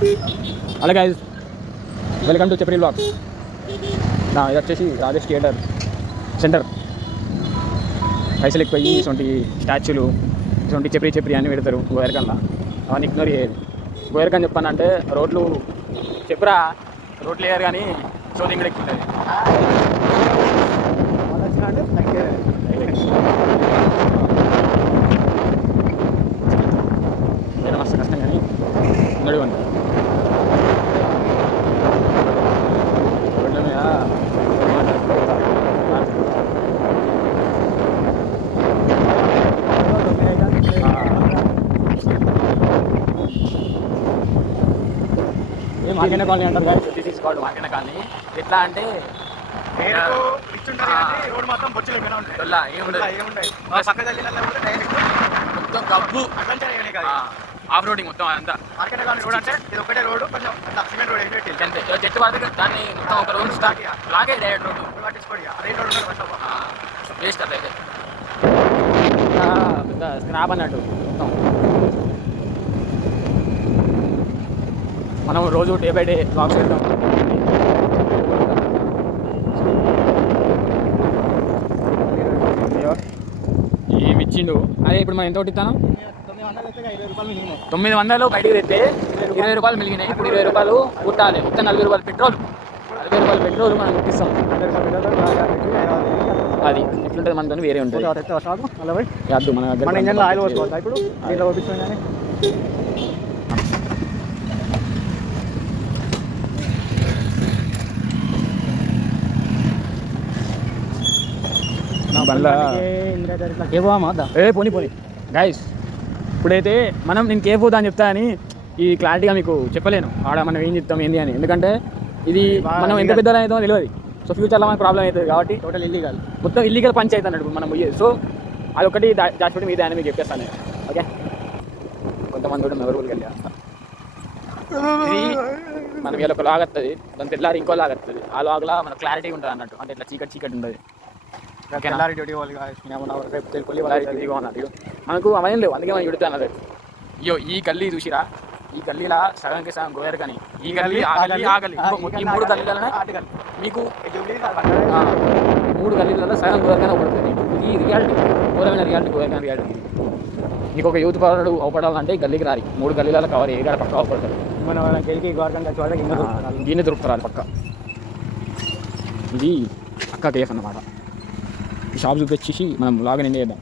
Hello guys, welcome to చెప్రీ blogs. ఇది వచ్చేసి రాజేష్ థియేటర్ సెంటర్. పైసలు ఎక్కువ ఇటువంటి స్టాచ్యూలు ఇటువంటి చెప్రీ అన్నీ పెడతారు గోయరకల్లా. అవన్నీ ఇగ్నోర్ చేయాలి. గోయరకని చెప్పానంటే రోడ్లు చెప్పురా, రోడ్లు వేయరు కానీ షోది కూడా ఎక్కువ ఉంటుంది. మస్తు కష్టం కానీ నడువు అంటారు. మార్కెట్ కాలనీ అంటారు కదా, this is called market colony. ఎట్లా అంటే రోడ్ మొత్తం బొచ్చులు మొత్తం గబ్బు ఆఫ్ రోడింగ్ మొత్తం అంతా. మార్కెట్ కాలనీ రోడ్ అంటే ఇది ఒకటే రోడ్, కొంచెం సిమెంట్ రోడ్ అయిపోయి చెట్టు పడితే దాన్ని మొత్తం ఒక రోడ్ స్టార్ట్ లాగే డైరెక్ట్ రోడ్డు పట్టించుకోండి. అదే రోడ్ వేస్ట్ అట్లయితే పెద్ద స్క్రాప్ అన్నట్టు మొత్తం. మనం రోజు డే బై డే బ్లాగ్స్ చేద్దాం. ఏమి ఇచ్చిండు అదే. ఇప్పుడు మనం ఎంత కొట్టిస్తాను? 900 బయటికి తెస్తే 20 రూపాయలు మిగిలినాయి. ఇప్పుడు 20 రూపాయలు కుట్టాలి. మొత్తం 40 రూపాయలు పెట్రోల్. 40 రూపాయలు పెట్రోల్ మనం కుట్టిస్తాం. అది ఎట్లుంటుంది మనతో వేరే ఉంటుంది. వద్దు మన ఇంజన్లో ఆయిల్ పోసుకోవద్దా ఇప్పుడు? దీంట్లో పంపించాం కానీ పోనీ గైస్. ఇప్పుడైతే నేను కేఫ్ పోతా అని చెప్తా అని ఈ క్లారిటీగా మీకు చెప్పలేను ఆడ మనం ఏం చెప్తాం ఏంది అని. ఎందుకంటే ఇది మనం ఎంత పెద్దలు అవుతామో తెలియదు. సో ఫ్యూచర్లో మనకు ప్రాబ్లం అవుతుంది కాబట్టి టోటల్ ఇల్లీగల్, మొత్తం ఇల్లీగల్ పంచాయతీ అన్నట్టు మనం పోయేది. సో అదొకటి దాచిపెట్టి మీద అని మీకు చెప్పేస్తాను నేను. ఓకే, కొంతమంది కూడా మెమరబుల్గా వెళ్ళి ఇది మనం ఇలా ఒక లాగ్ వస్తుంది, దాని తెల్లారి ఇంకో లాగ్ వస్తుంది. ఆ లాగ్లా మన క్లారిటీ ఉంటుంది అన్నట్టు. అంటే ఇట్లా చీకటి ఉంటుంది. మనకు అవన్నీ లేవు, అందుకే మనం చూడుతా అన్నది. అయ్యో ఈ గల్లీ చూసిరా, ఈ గల్లీలా సగంకి సగం గోయరు కానీ ఈ గల్లీ ఆగలి ఈ 3 గల్లీలనే మీకు 3 గల్లీలలో సగం గోయరు కానీ పడుతుంది. ఈ రియాలిటీ, ఘోరమైన రియాలిటీ, గోయరు రియాలిటీ. మీకు ఒక యూత్ పౌరుడు అవపడాలంటే గల్లీకి రారి 3 గల్లీలలో కవర్ ఏ పక్క అవపడతారు. మనం గెలికి దీన్ని దొరుకుతారు పక్క. ఇది అక్క కేఫ్ అన్నమాట. ఈ షాప్ చూపించేసి మనం లాగిన్ చేద్దాం.